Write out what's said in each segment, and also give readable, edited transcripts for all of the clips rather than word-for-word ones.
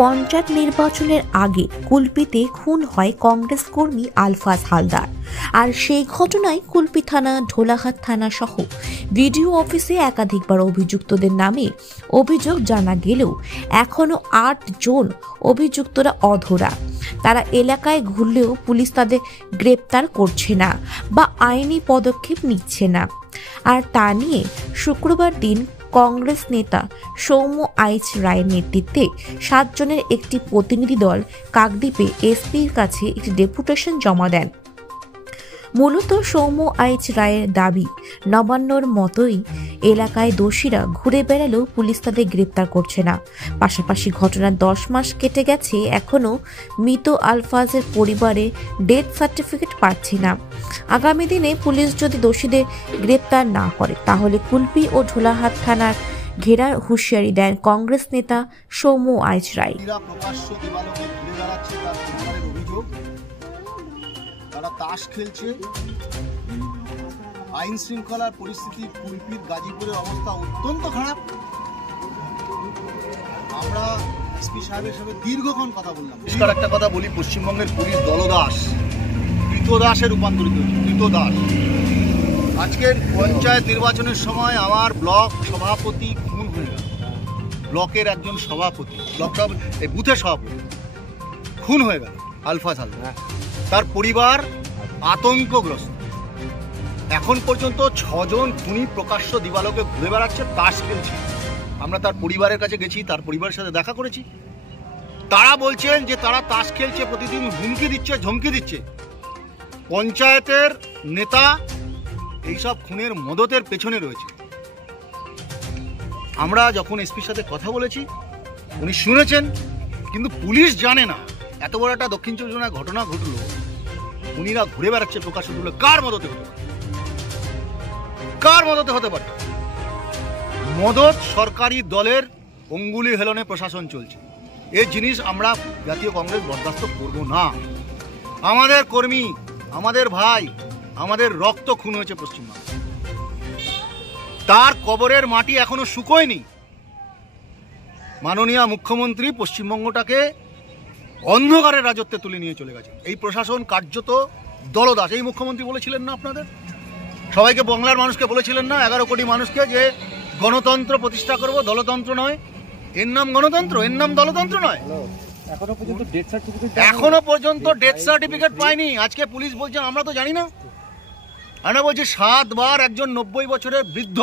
পঞ্চায়েত নির্বাচনের আগে কুলপিতে খুন হয় কংগ্রেস কর্মী আলফাজ হালদার। আর সেই ঘটনায় কুলপি থানা, ঢোলাহাট থানা সহ বিডিও অফিসে একাধিকবার অভিযুক্তদের নামে অভিযোগ জানা গেলেও এখনো ৮ জন অভিযুক্তরা অধরা। তারা এলাকায় ঘুরলেও পুলিশ তাদের গ্রেপ্তার করছে না বা আইনি পদক্ষেপ নিচ্ছে না। আর তা নিয়ে শুক্রবার দিন কংগ্রেস নেতা সৌম্য আইচ রায়ের নেতৃত্বে 7 জনের একটি প্রতিনিধি দল কাকদ্বীপে এসপির কাছে একটি ডেপুটেশন জমা দেন। মূলত সৌম্য আইচ রায়ের দাবি, নবান্নর মতোই এলাকায় দোষীরা ঘুরে বেড়ালেও পুলিশ তাদের গ্রেপ্তার করছে না। পাশাপাশি ঘটনার 10 মাস কেটে গেছে, এখনও মৃত আলফাজের পরিবারে ডেথ সার্টিফিকেট পাচ্ছে না। আগামী দিনে পুলিশ যদি দোষীদের গ্রেপ্তার না করে তাহলে কুলপি ও ঢোলাহাট থানার ঘেরার হুঁশিয়ারি দেন কংগ্রেস নেতা সৌম্য আইচ রায়। তারা তাস খেলছে, আইন শৃঙ্খলার পরিস্থিতি কুলপির গাজীপুরের অবস্থা অত্যন্ত খারাপ। আমরা এসপি সাহেবের সাথে দীর্ঘক্ষণ কথা বললাম। পরিষ্কার একটা কথা বলি, পশ্চিমবঙ্গের পুলিশ দলদাস, কৃতদাসে রূপান্তরিত হয়েছে, কৃতদাস। আজকের পঞ্চায়েত নির্বাচনের সময় আমার ব্লক সভাপতি খুন হয়ে গেল। ব্লকের একজন সভাপতি, ব্লকটা বুথের সভাপতি খুন হয়ে গেল, আলফাজ হালদার। তার পরিবার আতঙ্কগ্রস্ত। এখন পর্যন্ত 6 জন খুনি প্রকাশ্য দিবালোকে ঘুরে বেড়াচ্ছে, তাস খেলছে। আমরা তার পরিবারের কাছে গেছি, তার পরিবারের সাথে দেখা করেছি। তারা বলছেন যে তারা তাস খেলছে, প্রতিদিন হুমকি দিচ্ছে, ধমকি দিচ্ছে। পঞ্চায়েতের নেতা এইসব খুনের মদতের পেছনে রয়েছে। আমরা যখন এসপির সাথে কথা বলেছি, উনি শুনেছেন, কিন্তু পুলিশ জানে না এত বড় একটা দক্ষিণ চব্বিশ পরগনায় ঘটনা ঘটলো। উনিরা ঘুরে বেড়াচ্ছে প্রকাশ্য দিলে, কার মদতে হতে পারে? কার মদতে হতে পারে? মদত সরকারি দলের অঙ্গুলি হেলনে প্রশাসন চলছে। এই জিনিস আমরা জাতীয় কংগ্রেস বরদাস্ত করব না। আমাদের কর্মী, আমাদের ভাই, আমাদের রক্ত খুন হয়েছে পশ্চিমবঙ্গে। তার কবরের মাটি এখনো শুকোয়নি। মাননীয় মুখ্যমন্ত্রী পশ্চিমবঙ্গটাকে অন্ধকারের রাজত্বে তুলে নিয়ে চলে গেছে। এই প্রশাসন কার্যত দলদাস। এই মুখ্যমন্ত্রী বলেছিলেন না আপনাদের সবাইকে, বাংলার মানুষকে বলেছিলেন না, 11 কোটি মানুষকে, যে গণতন্ত্র প্রতিষ্ঠা করব, দলতন্ত্র নয়। এর নাম গণতন্ত্র, এর নাম দলতন্ত্র নয়। এখনো পর্যন্ত ডেথ সার্টিফিকেট পায়নি। আজকে পুলিশ বলছেন আমরা তো জানি না। আমরা বলছি 7 বার একজন 90 বছরের বৃদ্ধ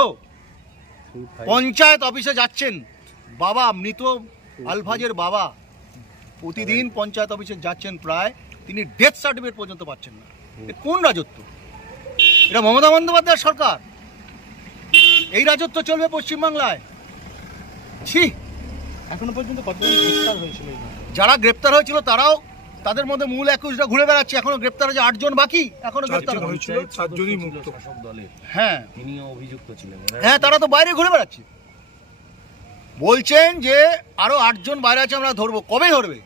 পঞ্চায়েত অফিসে যাচ্ছেন। বাবা, মৃত আলফাজের বাবা প্রতিদিন পঞ্চায়েত অফিসে যাচ্ছেন প্রায়, তিনি ডেথ সার্টিফিকেট পর্যন্ত পাচ্ছেন না। কোন রাজত্ব? এটা মমতা বন্দ্যোপাধ্যায়ের সরকার। এই রাজত্ব চলবে পশ্চিমবাংলায়? ছি! এখনো পর্যন্ত কতজন গ্রেফতার হয়েছিল? যারা গ্রেপ্তার হয়েছিল তারাও, তাদের মধ্যে মূল 21টা ঘুরে বেড়াচ্ছে। এখনো গ্রেপ্তার হয়েছে 8 জন বাকি, এখনো গ্রেপ্তার হয়েছিল 7 জনই মুক্ত শাসক দলের। হ্যাঁ, তিনিও অভিযুক্ত ছিলেন। হ্যাঁ, তারা তো বাইরে ঘুরে বেড়াচ্ছে। বলছেন যে আরো 8 জন বাইরে আছে, আমরা ধরবো। কবে ধরবে?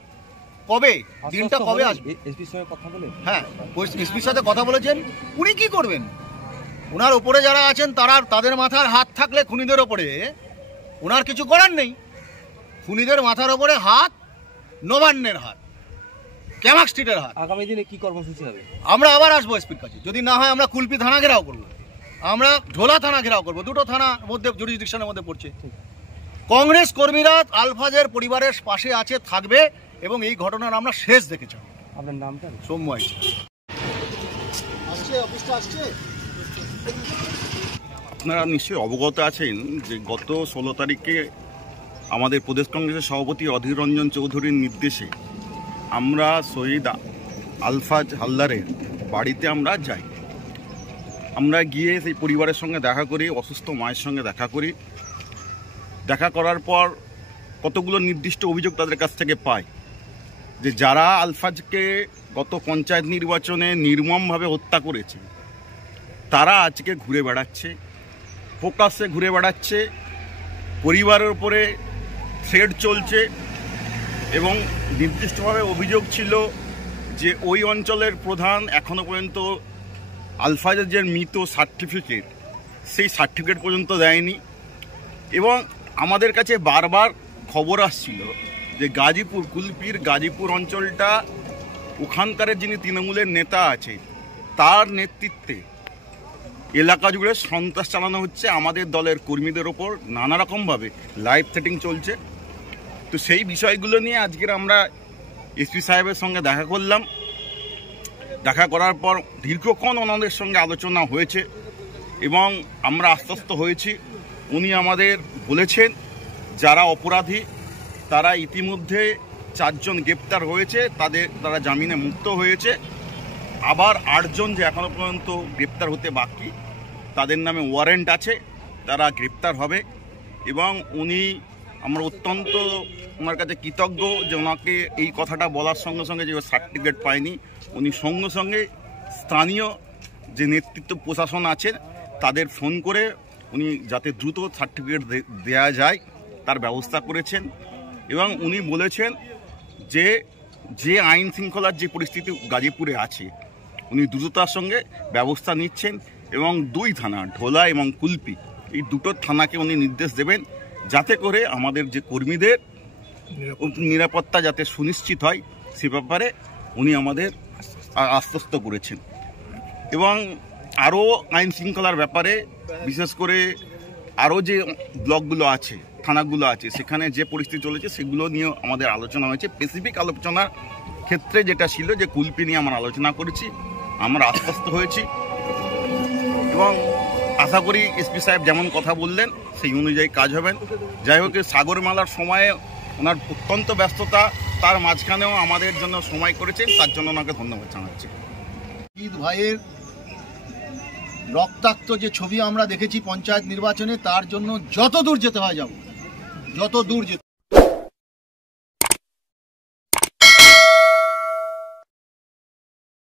কবে? দিনটা কবে আসবে? এসপির সাথে কথা বলে, হ্যাঁ, এসপির সাথে কথা বলেছেন। উনি কি করবেন? ওনার উপরে যারা আছেন তাদের মাথার হাত থাকলে খুনিদের ওপরে ওনার কিছু করার নেই। খুনিদের মাথার ওপরে হাত নবান্নের হাত, ক্যামাক স্ট্রিটের হাত। আগামী দিনে কি কর্মসূচি হবে? আমরা আবার আসবো এসপির কাছে। যদি না হয় আমরা কুলপি থানা ঘেরাও করবো, আমরা ঢোলা থানা ঘেরাও করবো। 2টো থানার মধ্যে, জুরিসডিকশনের মধ্যে পড়ছে। কংগ্রেস কর্মীরা আলফাজের পরিবারের পাশে আছে, থাকবে, এবং এই ঘটনার আমরা শেষ দেখেছি। আপনার নামটা? সৌম্য আইচ। আসছে, অফিসটা আসছে। আপনারা নিশ্চয়ই অবগত আছেন যে গত 16 তারিখে আমাদের প্রদেশ কংগ্রেসের সভাপতি অধীর রঞ্জন চৌধুরীর নির্দেশে আমরা শহীদ আলফাজ হালদারের বাড়িতে আমরা যাই। আমরা গিয়ে সেই পরিবারের সঙ্গে দেখা করি, অসুস্থ মায়ের সঙ্গে দেখা করি। দেখা করার পর কতগুলো নির্দিষ্ট অভিযোগ তাদের কাছ থেকে পাই যে যারা আলফাজকে গত পঞ্চায়েত নির্বাচনে নির্মমভাবে হত্যা করেছে তারা আজকে ঘুরে বেড়াচ্ছে, প্রকাশ্যে ঘুরে বেড়াচ্ছে, পরিবারের উপরে থ্রেট চলছে। এবং নির্দিষ্টভাবে অভিযোগ ছিল যে ওই অঞ্চলের প্রধান এখনও পর্যন্ত আলফাজের যে মৃত সার্টিফিকেট, সেই সার্টিফিকেট পর্যন্ত দেয়নি। এবং আমাদের কাছে বারবার খবর আসছিল যে গাজীপুর কুলপির গাজীপুর অঞ্চলটা ওখানকার যিনি তৃণমূলের নেতা আছে তার নেতৃত্বে এলাকা জুড়ে সন্ত্রাস চালানো হচ্ছে, আমাদের দলের কর্মীদের ওপর নানা রকমভাবে লাইভ থ্রেটিং চলছে। তো সেই বিষয়গুলো নিয়ে আজকের আমরা এসপি সাহেবের সঙ্গে দেখা করলাম। দেখা করার পর দীর্ঘক্ষণ ওনাদের সঙ্গে আলোচনা হয়েছে এবং আমরা আশ্বস্ত হয়েছি। উনি আমাদের বলেছেন যারা অপরাধী তারা ইতিমধ্যে 4 জন গ্রেপ্তার হয়েছে, তারা জামিনে মুক্ত হয়েছে। আবার 8 জন যে এখনো পর্যন্ত গ্রেপ্তার হতে বাকি, তাদের নামে ওয়ারেন্ট আছে, তারা গ্রেপ্তার হবে। এবং আমরা অত্যন্ত ওনার কাছে কৃতজ্ঞ যে ওনাকে এই কথাটা বলার সঙ্গে সঙ্গে যে সার্টিফিকেট পায়নি, উনি সঙ্গে সঙ্গে স্থানীয় যে নেতৃত্ব প্রশাসন আছে তাদের ফোন করে উনি যাতে দ্রুত সার্টিফিকেট দেওয়া যায় তার ব্যবস্থা করেছেন। এবং উনি বলেছেন যে আইন শৃঙ্খলার যে পরিস্থিতি গাজীপুরে আছে উনি দ্রুততার সঙ্গে ব্যবস্থা নিচ্ছেন এবং 2 থানা ঢোলা এবং কুলপি এই দুটো থানাকে উনি নির্দেশ দেবেন যাতে করে আমাদের যে কর্মীদের নিরাপত্তা যাতে সুনিশ্চিত হয় সে ব্যাপারে উনি আমাদের আশ্বস্ত করেছেন। এবং আরও আইন শৃঙ্খলার ব্যাপারে বিশেষ করে আরও যে ব্লকগুলো আছে থানাগুলো আছে সেখানে যে পরিস্থিতি চলেছে সেগুলো নিয়ে আমাদের আলোচনা হয়েছে। স্পেসিফিক আলোচনার ক্ষেত্রে যেটা ছিল যে কুলপি নিয়ে আমরা আলোচনা করেছি, আমরা আশ্বস্ত হয়েছি এবং আশা করি এসপি সাহেব যেমন কথা বললেন সেই অনুযায়ী কাজ হবেন। যাই হোক, সাগরমালার সময়ে ওনার অত্যন্ত ব্যস্ততা, তার মাঝখানেও আমাদের জন্য সময় করেছেন, তার জন্য ওনাকে ধন্যবাদ জানাচ্ছি। ঈদ ভাইয়ের রক্তাক্ত যে ছবি আমরা দেখেছি পঞ্চায়েত নির্বাচনে, তার জন্য যত দূর যেতে হয় যাব, যত দূর যেতে